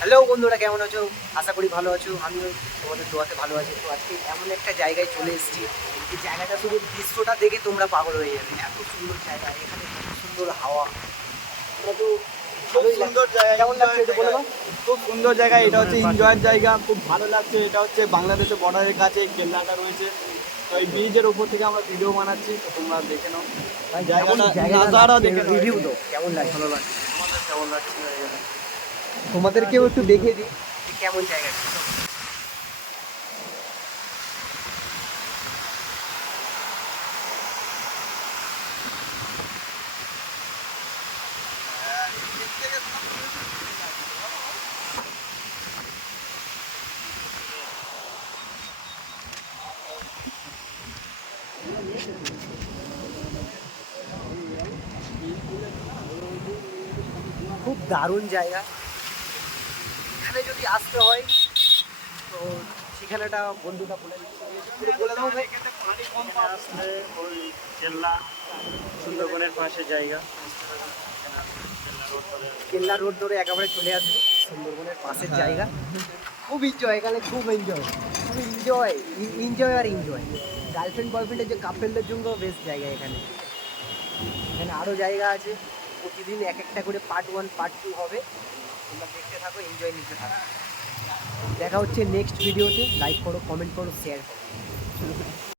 Hello বন্ধুরা, কেমন আছো? আশা করি ভালো আছো। আমিও তোমাদের দোয়াতে ভালো আছি। তো আজকে এমন একটা জায়গায় চলে এসেছি, এই জায়গাটা শুধু দৃশ্যটা দেখে তোমরা পাগল হয়ে যাবে। এত সুন্দর জায়গা, এখানে এত সুন্দর হাওয়া। তোমরা তো খুব ভালোই সুন্দর লাগছে। জায়গা, কেমন লাগছে enjoy একটু বলে জায়গা। দাও। খুব সুন্দর জায়গা, এটা হচ্ছে এনজয়ের জায়গা, খুব ভালো লাগছে। এটা হচ্ছে বাংলাদেশের বর্ডারের কাছে এই কেল্লাটা রয়েছে। তো এই ব্রিজের উপর থেকে আমরা ভিডিও বানাচ্ছি, তো তোমরা দেখে নাও ভাই, কেমন জায়গাটা, জায়গাটা নাজারা লাগছে দেখে নাও। রিভিউ দাও, কেমন লাগছে? ভালো লাগছে, তোমাদের কেমন লাগছে জায়গাটা? তোমাদেরকেও একটু দেখিয়ে দিই যে কেমন জায়গা। খুব দারুণ জায়গা। এখানে যদি আসতে হয় তো ঠিকানাটা বন্ধুটা বলে দিচ্ছে। বলে দাও ভাই। এখানে আসলে ওই কেল্লা সুন্দরবনের পাশে জায়গা। কেল্লা রোড ধরে একেবারে চলে আসবে সুন্দরবনের পাশের জায়গা। খুব এনজয়, এখানে খুব এনজয়, খুব এনজয়, এনজয় আর এনজয়। গার্লফ্রেন্ড বয়ফ্রেন্ডের যে কাপেলদের জন্য বেস্ট জায়গা এখানে। এখানে আরও জায়গা আছে, প্রতিদিন এক একটা করে পার্ট 1 পার্ট 2 হবে। তোমরা দেখতে থাকো, এনজয় নিতে থাকো। দেখা হচ্ছে নেক্সট ভিডিওতে। লাইক করো, কমেন্ট করো, শেয়ার করো।